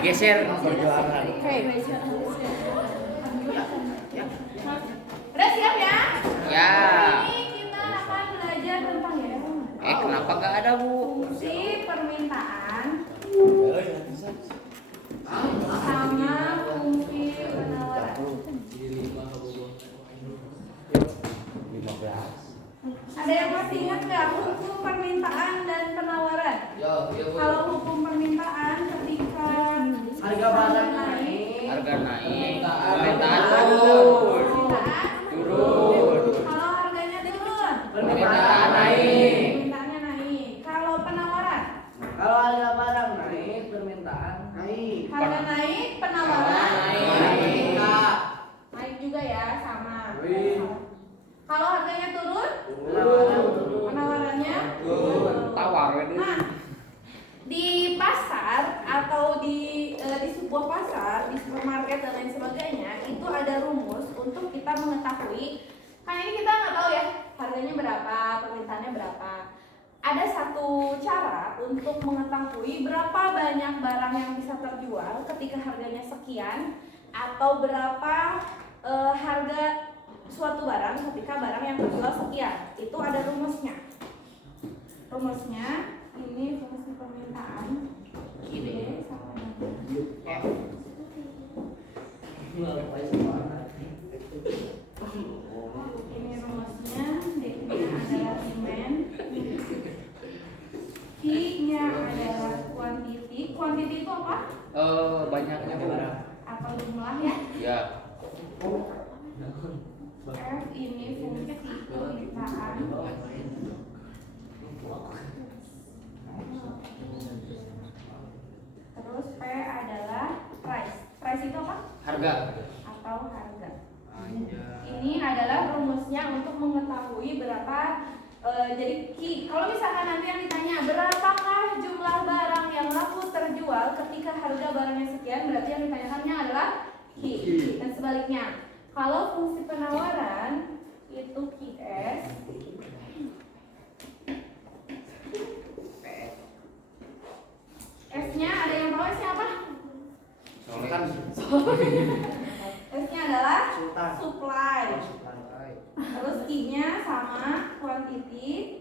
Geser perjuangan. Oke. Udah siap ya? Ya. Ini kita akan belajar tentang ya. Kenapa nggak ada, Bu? Fungsi permintaan sama fungsi penawaran. Ada yang masih ingat nggak hukum permintaan dan penawaran? Kalau hukum permintaan ketika harga barang naik, Harga naik, permintaan turun. turun. Kalau harganya turun, permintaan naik. permintaannya naik. Kalau penawaran, Kalau harga barang naik, permintaan naik. harga naik, penawaran Naik. naik juga ya, sama. Wih. Kalau harganya turun, Penawaran turun. penawarannya Tawar itu. Nah, di pasar atau di sebuah pasar, di supermarket dan lain sebagainya, itu ada rumus untuk kita mengetahui. Kan ini kita nggak tahu ya harganya berapa, permintaannya berapa. Ada satu cara untuk mengetahui berapa banyak barang yang bisa terjual ketika harganya sekian, atau berapa harga suatu barang ketika barang yang terjual sekian. Itu ada rumusnya. Rumusnya ini fungsi permintaan ini sama dengan ini rumusnya, D-nya adalah demand, Q-nya adalah quantity. Quantity itu apa? Banyaknya, Bu. Atau jumlah ya. Ya. F ini fungsi permintaan. Terus P adalah price. Price itu apa? Harga. Atau harga. Ini adalah rumusnya untuk mengetahui berapa. Jadi kalau misalkan nanti yang ditanya berapakah jumlah barang yang laku terjual ketika harga barangnya sekian, berarti yang ditanyakannya adalah Q. Dan sebaliknya, kalau fungsi penawaran itu QS, S-nya ada yang tahu S-nya apa? Kan S-nya adalah Sultan. supply. Terus Q-nya sama quantity.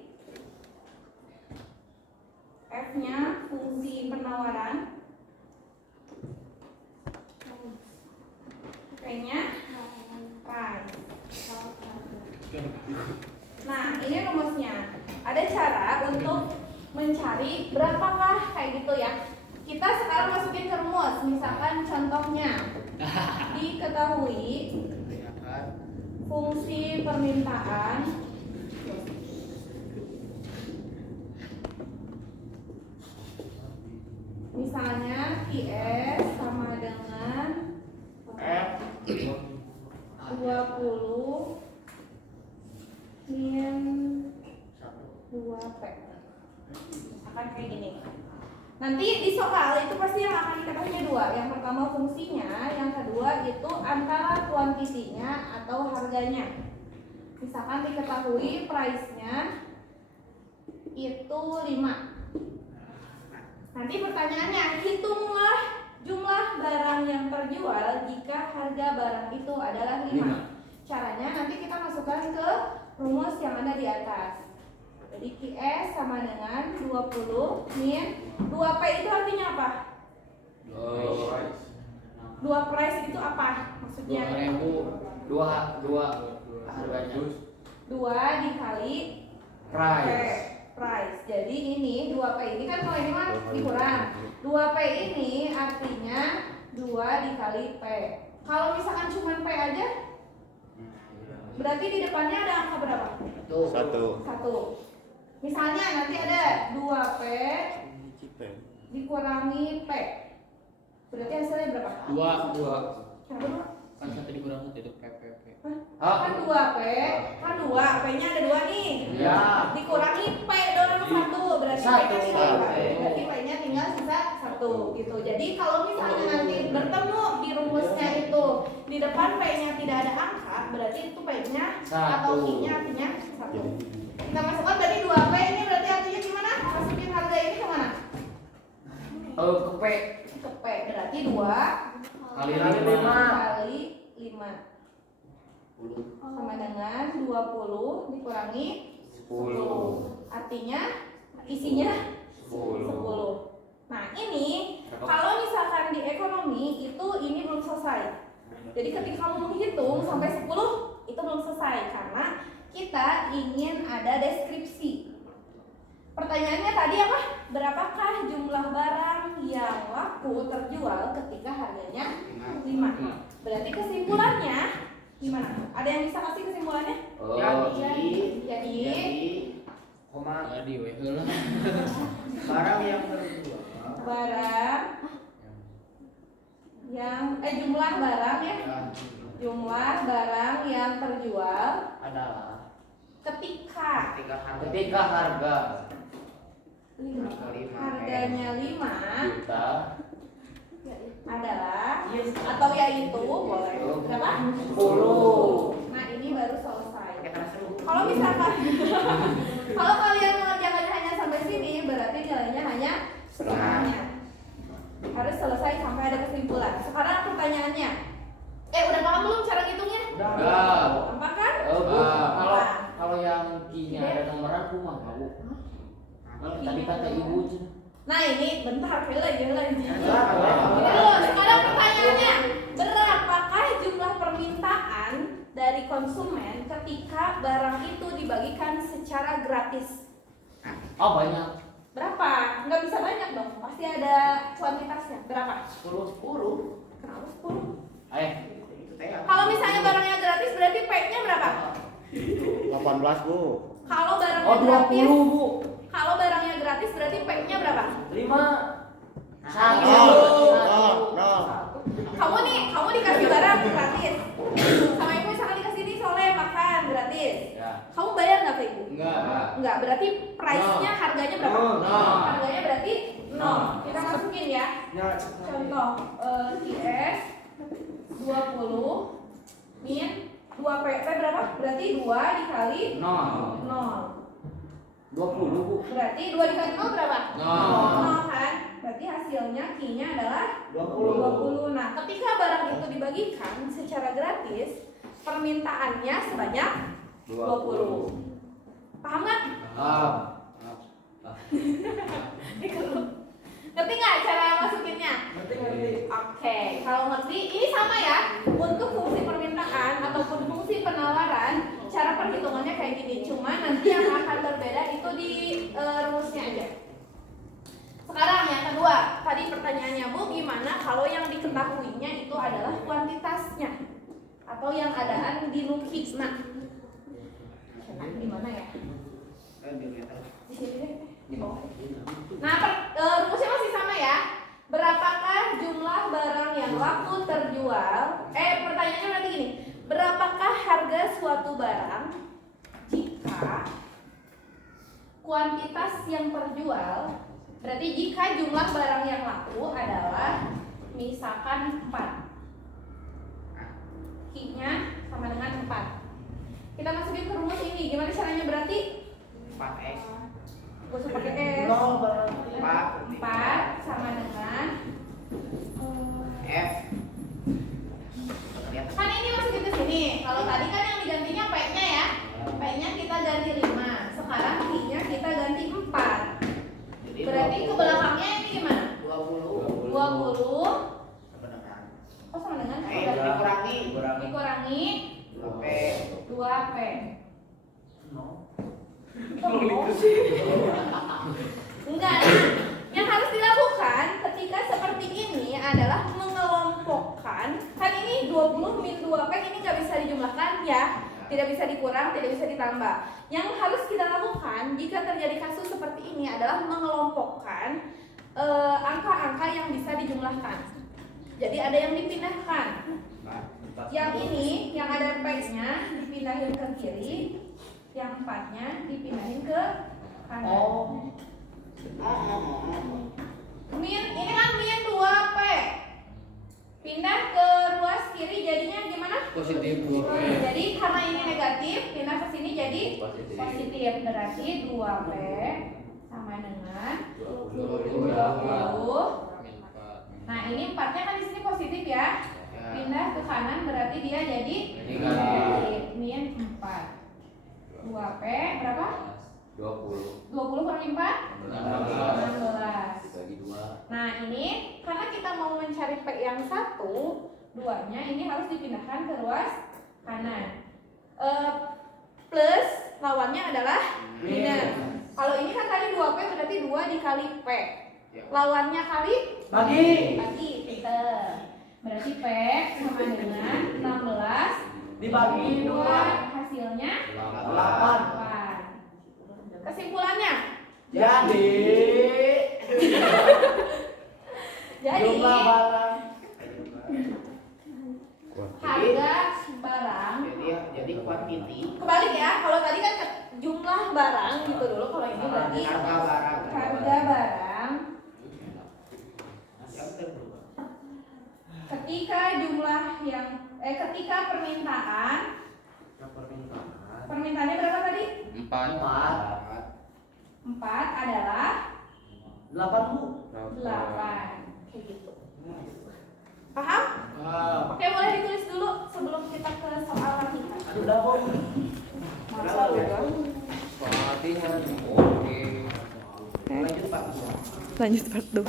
F-nya fungsi penawaran. P-nya price. Nah, ini rumusnya. Ada cara untuk mencari berapakah kayak gitu ya. Kita sekarang masukin ke rumus. Misalkan contohnya diketahui fungsi permintaan misalnya QS sama dengan F 20 min 2P. Misalkan kayak gini. Nanti di soal itu pasti yang akan diketahuinya dua. Yang pertama fungsinya, yang kedua itu antara kuantitinya atau harganya. Misalkan diketahui price-nya itu 5. Nanti pertanyaannya, hitunglah jumlah barang yang terjual jika harga barang itu adalah 5. Caranya nanti kita masukkan ke rumus yang ada di atas. Jadi QS sama dengan 20 min 2P itu artinya apa? 2 price itu apa? Maksudnya 2.000, 2 harganya. 2 dikali price. Jadi ini 2P ini kan kalau ini mah dikurang. 2P ini artinya 2 dikali P. Kalau misalkan cuma P aja, berarti di depannya ada angka berapa? 1. Misalnya nanti ada 2P dikurangi P. Berarti hasilnya berapa? 2. Kenapa 2? Kan satu dikurang itu PPP. Kan 2P, kan 2, P-nya ada 2 nih. Ya. Dikurangi P doang 1, berarti P-nya tinggal Satu. berarti P-nya tinggal sisa 1 gitu. Jadi kalau misalnya nanti bertemu di rumusnya itu di depan P-nya tidak ada angka, berarti itu P-nya atau Q-nya artinya 1. Kita masukkan berarti 2P ini berarti artinya gimana? Masukin harga ini kemana? Ke P. Ke P. Berarti Berarti 2 Kali Kali 5. kali 5 sama dengan 20 dikurangi 10. artinya isinya 10. Nah ini kalau misalkan di ekonomi itu ini belum selesai. Jadi ketika kamu menghitung sampai 10 itu belum selesai karena kita ingin ada deskripsi. Pertanyaannya tadi apa? Berapakah jumlah barang yang laku terjual ketika harganya 5? Berarti kesimpulannya gimana? Ada yang bisa kasih kesimpulannya? Jadi koma Jadi weh heula. barang yang terjual barang yang jumlah barang ya. Jumlah barang yang terjual adalah ketika Ketika harga harganya 5 juta adalah atau yaitu boleh berapa? 10. Nah ini baru selesai. Kalau misalkan kalau kalian mengerjakannya hanya sampai sini berarti nilainya hanya setengahnya. Harus selesai sampai ada kesimpulan. Sekarang pertanyaannya, udah paham belum cara ngitungnya? Udah. Gampang kan? Bu, kalau yang Q-nya ada nomoran kumaha, Bu? Tadi kata Ibu. Nah ini bentar lagi. Nah, Sekarang pertanyaannya, berapakah jumlah permintaan dari konsumen ketika barang itu dibagikan secara gratis? Oh, banyak. Berapa? Nggak bisa banyak dong, pasti ada kuantitasnya. Berapa? 10. Kenapa 10? Kalau Kalau misalnya barangnya gratis berarti pack-nya berapa? 18 Bu. Kalau barangnya Oh, 20, gratis, Bu. kalau barangnya gratis berarti pack-nya berapa? 5. Nol. Kamu dikasih barang gratis. Sama ibu misalkan dikasih nih soalnya makan gratis. Ya. Kamu bayar nggak ke ibu? Enggak. Berarti price-nya harganya berapa? Nol. Harganya berarti 0. Kita masukin ya. Contoh IS 20 min 2 PP berapa? Berarti 2 dikali 0. 0. 20, Bu. Berarti 2 dikali 0 berapa? 0. 0 kan? Berarti hasilnya Q-nya adalah 20. 20. Nah, ketika barang itu dibagikan secara gratis, permintaannya sebanyak 20. Paham nggak? Ngerti nggak cara masukinnya? Oke, kalau ngerti, ini sama ya. Untuk fungsi permintaan ataupun fungsi penawaran, cara perhitungannya kayak gini. Cuma nanti yang akan berbeda itu di rumusnya aja. Sekarang yang kedua, tadi pertanyaannya Bu, gimana kalau yang diketahuinya itu adalah kuantitasnya atau yang adaan di lukis. Nah, di mana ya? Di sini deh, di bawah. Nah, rumusnya masih sama ya. Berapakah jumlah barang yang laku terjual? Pertanyaannya berarti gini. Berapakah harga suatu barang jika kuantitas yang terjual? Berarti jika jumlah barang yang laku adalah misalkan 4. Q-nya sama dengan 4. Kita masukin ke rumus ini. Gimana caranya berarti? 4x. Gak usah pakai S. 4 sama dengan F. kan ini masukin ke sini. Kalau tadi kan yang digantinya P-nya ya. P-nya kita ganti 5. Sekarang Q-nya kita ganti 4. Berarti ke belakangnya ini gimana? 20. 20. Oh sama dengan dikurangi 2P. Enggak. Yang harus dilakukan ketika seperti ini adalah mengelompokkan. Kan ini 20 min 2P ini nggak bisa dijumlahkan ya. Tidak bisa dikurang, tidak bisa ditambah. Yang harus kita lakukan jika terjadi kasus seperti ini adalah mengelompokkan angka-angka yang bisa dijumlahkan. Jadi ada yang dipindahkan. Yang ini, yang ada P-nya dipindahin ke kiri, yang 4-nya dipindahin ke kanan. Ini kan min 2P. Pindah ke ruas kiri jadinya gimana? Positif. Jadi karena ini negatif, pindah ke sini jadi positif. Berarti 2P sama dengan 20 Nah ini 4-nya kan di sini positif ya. Pindah ke kanan berarti dia jadi negatif. Ini 4. 2P berapa? 20. 20 kurangi 4? 16. Dibagi 2. Nah ini karena kita mau mencari P yang 1, 2-nya ini harus dipindahkan ke ruas kanan. Plus lawannya adalah minus. Kalau ini kan tadi 2P berarti 2 dikali P. Lawannya kali bagi, pinter. Berarti P sama dengan 16 Dibagi 2. hasilnya 8. 8. Kesimpulannya? Jadi jumlah barang. Harga barang Jadi quantity. kebalik ya. Kalau tadi kan jumlah barang gitu dulu. Kalau ini berarti Harga barang. harga barang Yang kedua. ketika jumlah yang ketika permintaan permintaannya berapa tadi? 4. 4 adalah 8 Bu. 8 kayak gitu. Paham? Oke, boleh ditulis dulu sebelum kita ke soal latihan. Aduh dah Bu. Masa udah. Latihan. Oke. Lanjut Pak. Lanjut part 2.